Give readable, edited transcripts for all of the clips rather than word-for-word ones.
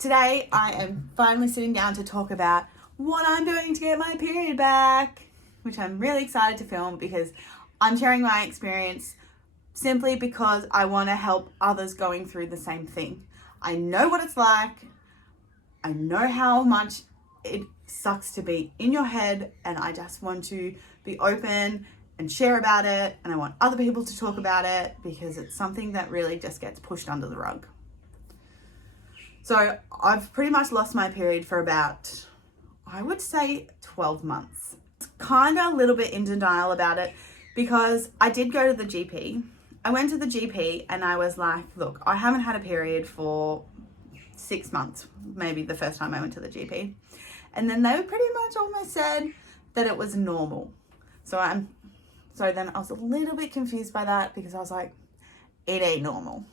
Today I am finally sitting down to talk about what I'm doing to get my period back, which I'm really excited to film because I'm sharing my experience simply because I want to help others going through the same thing. I know what it's like. I know how much it sucks to be in your head, and I just want to be open and share about it, and I want other people to talk about it because it's something that really just gets pushed under the rug. So I've pretty much lost my period for about, I would say 12 months. It's kind of a little bit in denial about it because I did go to the GP. I went to the GP and I was like, look, I haven't had a period for 6 months, maybe the first time I went to the GP. And then they pretty much almost said that it was normal. So then I was a little bit confused by that because I was like, it ain't normal.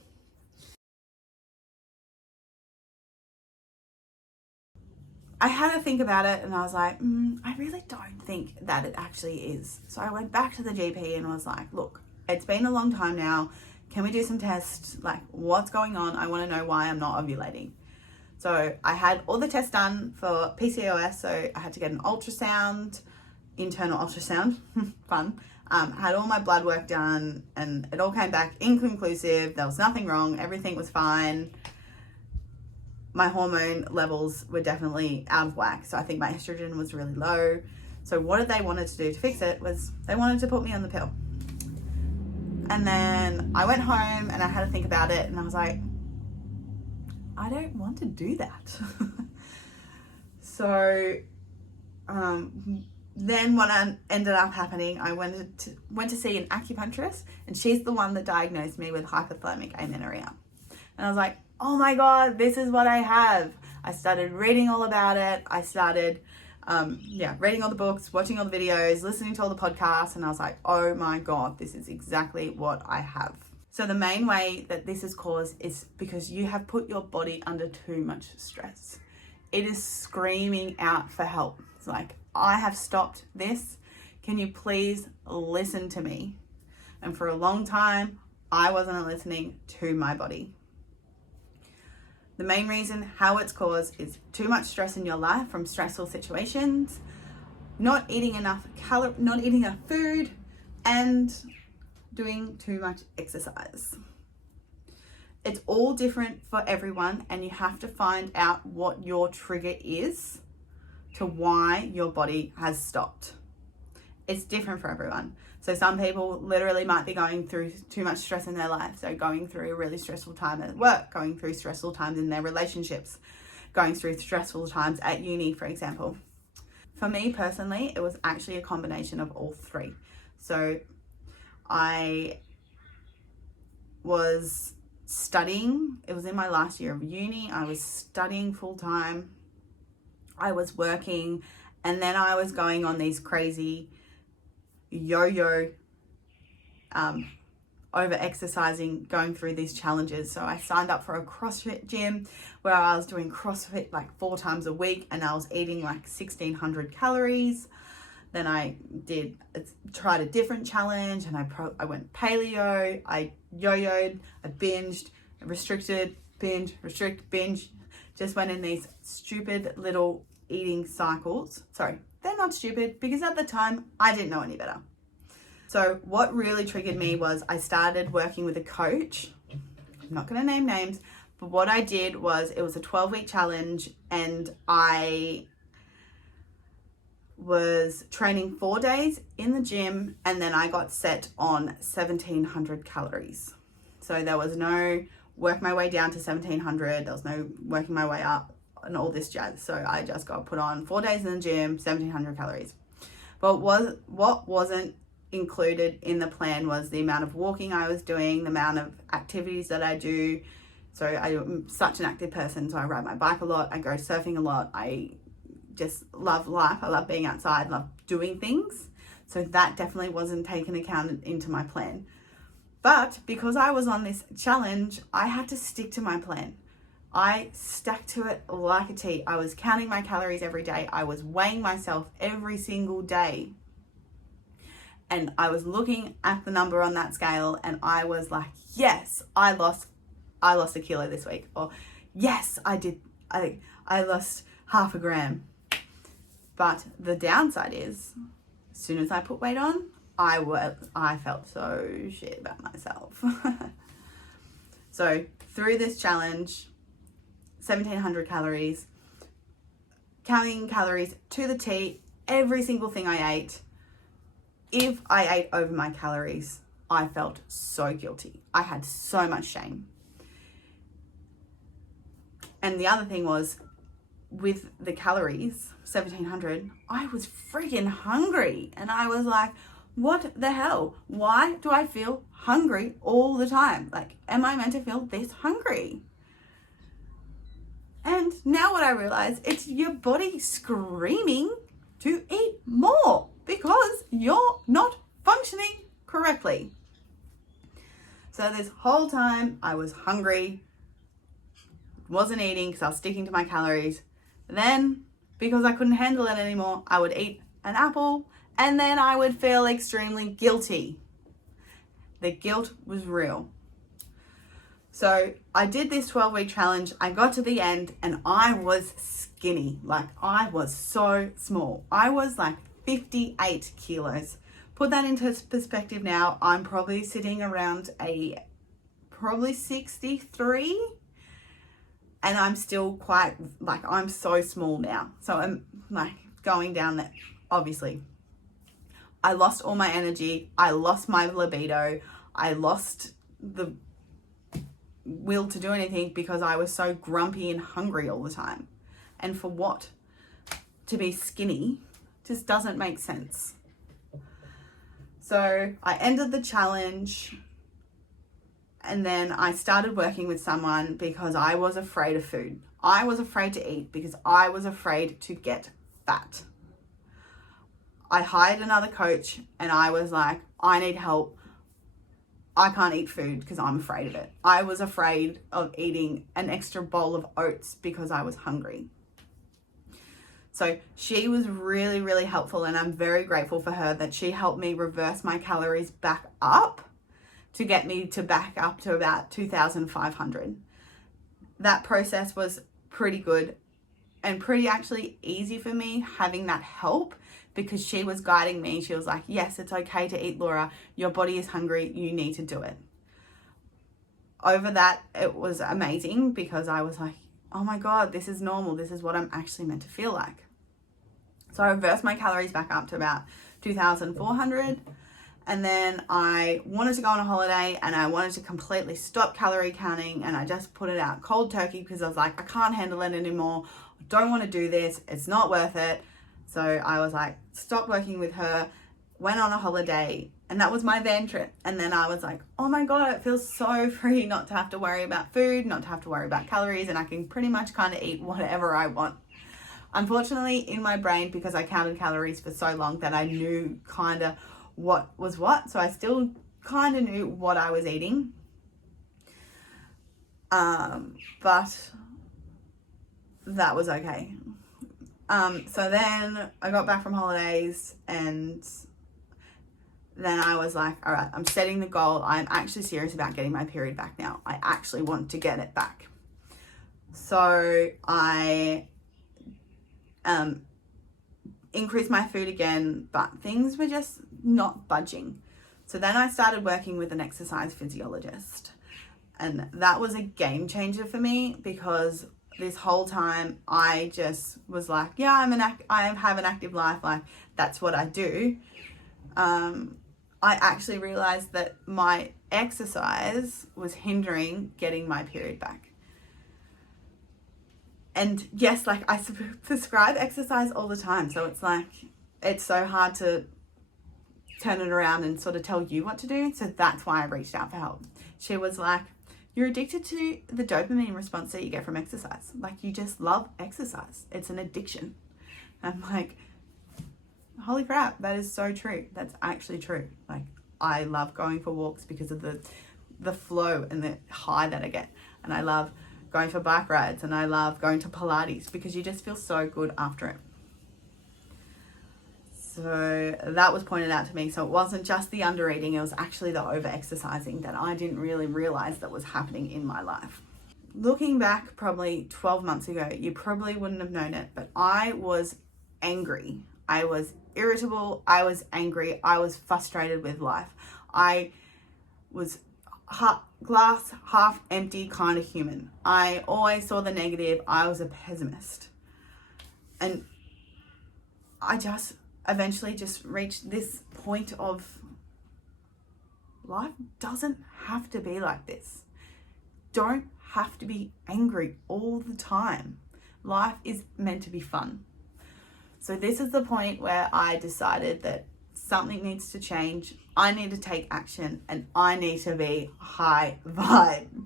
I had to think about it and I was like, I really don't think that it actually is. So I went back to the GP and was like, look, it's been a long time now. Can we do some tests? Like, what's going on? I want to know why I'm not ovulating. So I had all the tests done for PCOS. So I had to get an ultrasound, internal ultrasound, fun. Had all my blood work done and it all came back inconclusive. There was nothing wrong. Everything was fine. My hormone levels were definitely out of whack. So I think my estrogen was really low. So what they wanted to do to fix it was they wanted to put me on the pill. And then I went home and I had to think about it and I was like, I don't want to do that. So then what ended up happening, I went to see an acupuncturist and she's the one that diagnosed me with hypothalamic amenorrhea. And I was like, oh my God, this is what I have. I started reading all about it. I started, reading all the books, watching all the videos, listening to all the podcasts. And I was like, oh my God, this is exactly what I have. So the main way that this is caused is because you have put your body under too much stress. It is screaming out for help. It's like, I have stopped this. Can you please listen to me? And for a long time, I wasn't listening to my body. The main reason how it's caused is too much stress in your life from stressful situations, not eating enough food, and doing too much exercise. It's all different for everyone, and you have to find out what your trigger is to why your body has stopped. It's different for everyone. So some people literally might be going through too much stress in their life. So going through a really stressful time at work, going through stressful times in their relationships, going through stressful times at uni, for example. For me personally, it was actually a combination of all three. So I was studying. It was in my last year of uni. I was studying full time. I was working, and then I was going on these crazy yo-yo over exercising, going through these challenges. So I signed up for a CrossFit gym where I was doing CrossFit like 4 times a week and I was eating like 1,600 calories. Then I tried a different challenge and I went paleo, I yo-yoed, I binged, restricted, binge, restrict, binge. Just went in these stupid little eating cycles. Sorry, they're not stupid because at the time I didn't know any better. So what really triggered me was I started working with a coach. I'm not going to name names, but what I did was it was a 12-week challenge and I was training 4 days in the gym and then I got set on 1,700 calories. So there was no work my way down to 1,700. There was no working my way up and all this jazz. So I just got put on 4 days in the gym, 1,700 calories. But what wasn't included in the plan was the amount of walking I was doing, the amount of activities that I do. So I'm such an active person. So I ride my bike a lot. I go surfing a lot. I just love life. I love being outside, love doing things. So that definitely wasn't taken account into my plan. But because I was on this challenge, I had to stick to my plan. I stuck to it like a T. I was counting my calories every day. I was weighing myself every single day. And I was looking at the number on that scale and I was like, yes, I lost a kilo this week. Or yes, I I lost 0.5 gram. But the downside is, as soon as I put weight on, I felt so shit about myself. So through this challenge, 1,700 calories, counting calories to the T, every single thing I ate. If I ate over my calories, I felt so guilty. I had so much shame. And the other thing was, with the calories, 1,700, I was freaking hungry. And I was like, what the hell? Why do I feel hungry all the time? Like, am I meant to feel this hungry? And now what I realize, it's your body screaming to eat more because you're not functioning correctly. So this whole time I was hungry, wasn't eating because I was sticking to my calories. Then, because I couldn't handle it anymore, I would eat an apple and then I would feel extremely guilty. The guilt was real. So I did this 12-week challenge. I got to the end and I was skinny. Like, I was so small. I was like 58 kilos. Put that into perspective now. I'm probably sitting around probably 63. And I'm still quite, like, I'm so small now. So I'm like going down that, obviously. I lost all my energy. I lost my libido. I lost the will to do anything because I was so grumpy and hungry all the time. And for what? To be skinny just doesn't make sense. So I ended the challenge. And then I started working with someone because I was afraid of food. I was afraid to eat because I was afraid to get fat. I hired another coach and I was like, I need help. I can't eat food because I'm afraid of it. I was afraid of eating an extra bowl of oats because I was hungry. So she was really, really helpful, and I'm very grateful for her that she helped me reverse my calories back up to get me to back up to about 2,500. That process was pretty good and pretty actually easy for me having that help, because she was guiding me. She was like, yes, it's okay to eat, Laura. Your body is hungry. You need to do it. Over that, it was amazing because I was like, oh my God, this is normal. This is what I'm actually meant to feel like. So I reversed my calories back up to about 2,400. And then I wanted to go on a holiday and I wanted to completely stop calorie counting, and I just put it out cold turkey because I was like, I can't handle it anymore. I don't want to do this. It's not worth it. So I was like, stop working with her, went on a holiday, and that was my van trip. And then I was like, oh my God, it feels so free not to have to worry about food, not to have to worry about calories, and I can pretty much kind of eat whatever I want. Unfortunately, in my brain, because I counted calories for so long, that I knew kind of what was what. So I still kind of knew what I was eating. But that was okay. So then I got back from holidays, and then I was like, all right, I'm setting the goal. I'm actually serious about getting my period back now. I actually want to get it back. So I increased my food again, but things were just not budging. So then I started working with an exercise physiologist, and that was a game changer for me, because this whole time I just was like, yeah, I have an active life, like that's what I do. I actually realized that my exercise was hindering getting my period back. And yes, like I prescribe exercise all the time. So it's like, it's so hard to turn it around and sort of tell you what to do. So that's why I reached out for help. She was like, you're addicted to the dopamine response that you get from exercise. Like, you just love exercise. It's an addiction. I'm like, holy crap, that is so true. That's actually true. Like, I love going for walks because of the flow and the high that I get. And I love going for bike rides, and I love going to Pilates because you just feel so good after it. So that was pointed out to me. So it wasn't just the under eating, it was actually the over exercising that I didn't really realize that was happening in my life. looking back probably 12 months ago, you probably wouldn't have known it, but I was angry. I was irritable. I was angry. I was frustrated with life. I was glass half empty kind of human. I always saw the negative. I was a pessimist. And I just eventually just reached this point of life doesn't have to be like this. Don't have to be angry all the time. Life is meant to be fun. So this is the point where I decided that something needs to change. I need to take action and I need to be high vibe.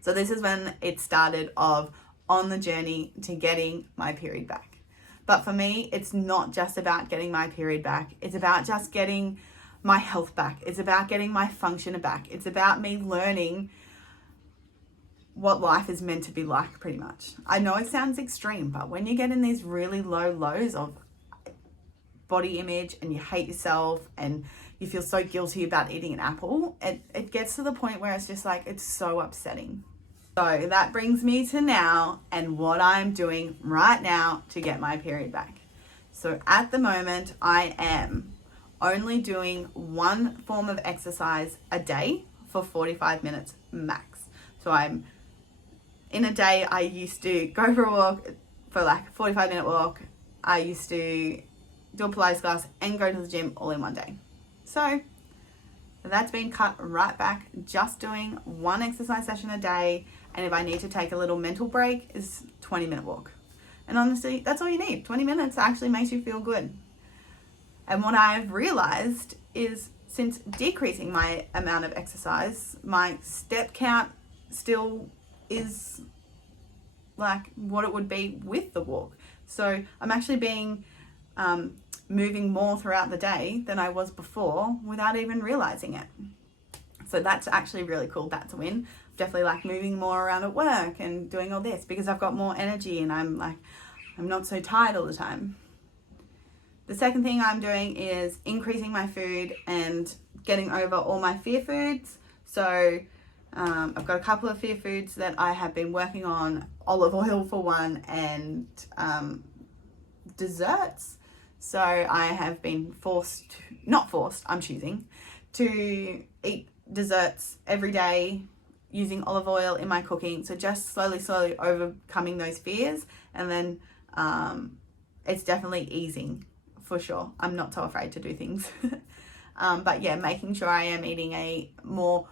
So this is when it started on the journey to getting my period back. But for me, it's not just about getting my period back. It's about just getting my health back. It's about getting my function back. It's about me learning what life is meant to be like, pretty much. I know it sounds extreme, but when you get in these really low lows of body image and you hate yourself and you feel so guilty about eating an apple, it gets to the point where it's just like, it's so upsetting. So that brings me to now and what I'm doing right now to get my period back. So at the moment, I am only doing one form of exercise a day for 45 minutes max. So in a day, I used to go for a walk for like a 45-minute walk. I used to do a Pilates class and go to the gym all in one day. So that's been cut right back, just doing one exercise session a day. And if I need to take a little mental break, is 20-minute walk. And honestly, that's all you need. 20 minutes actually makes you feel good. And what I've realized is since decreasing my amount of exercise, my step count still is like what it would be with the walk. So I'm actually moving more throughout the day than I was before without even realizing it. So that's actually really cool. That's a win. Definitely like moving more around at work and doing all this because I've got more energy and I'm not so tired all the time. The second thing I'm doing is increasing my food and getting over all my fear foods. So I've got a couple of fear foods that I have been working on, olive oil for one, and desserts. So I have been I'm choosing to eat desserts every day using olive oil in my cooking. So just slowly overcoming those fears. And then it's definitely easing for sure. I'm not so afraid to do things. But yeah, making sure I am eating a more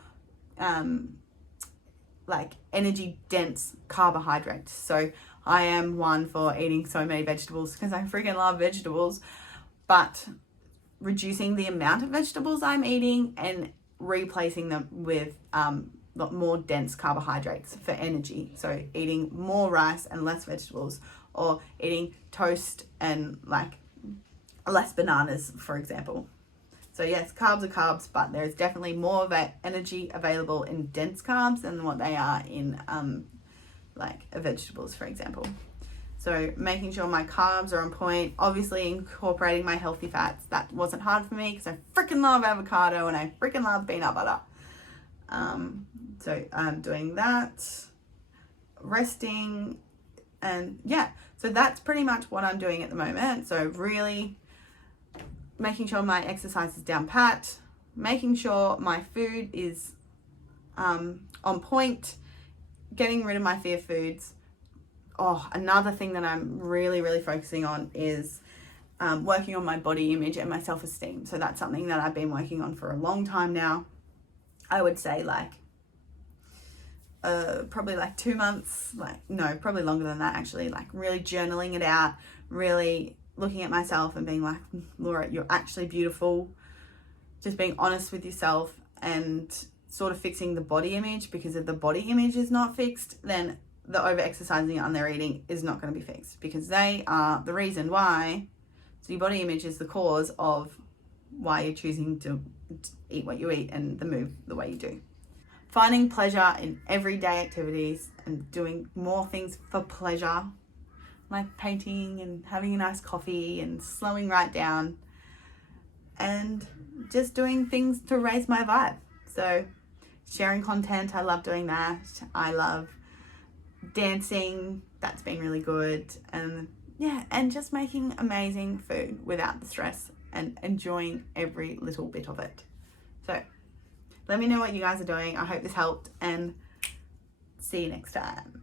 like energy dense carbohydrates. So I am one for eating so many vegetables because I freaking love vegetables, but reducing the amount of vegetables I'm eating and replacing them with more dense carbohydrates for energy. So eating more rice and less vegetables, or eating toast and like less bananas, for example. So yes, carbs are carbs, but there's definitely more of that energy available in dense carbs than what they are in like vegetables, for example. So making sure my carbs are on point, obviously incorporating my healthy fats. That wasn't hard for me because I freaking love avocado and I freaking love peanut butter. So I'm doing that, resting, and yeah, so that's pretty much what I'm doing at the moment. So really making sure my exercise is down pat, making sure my food is on point, getting rid of my fear foods. Oh, another thing that I'm really focusing on is working on my body image and my self-esteem. So that's something that I've been working on for a long time now. I would say like probably like 2 months, probably longer than that actually, like really journaling it out, really looking at myself and being like, Laura, you're actually beautiful. Just being honest with yourself and sort of fixing the body image, because if the body image is not fixed, then the over exercising and under eating is not going to be fixed, because they are the reason why. So your body image is the cause of why you're choosing to eat what you eat and move the way you do. Finding pleasure in everyday activities and doing more things for pleasure, like painting and having a nice coffee and slowing right down and just doing things to raise my vibe. So sharing content, I love doing that. I love dancing, that's been really good. And yeah, and just making amazing food without the stress and enjoying every little bit of it. So let me know what you guys are doing. I hope this helped, and see you next time.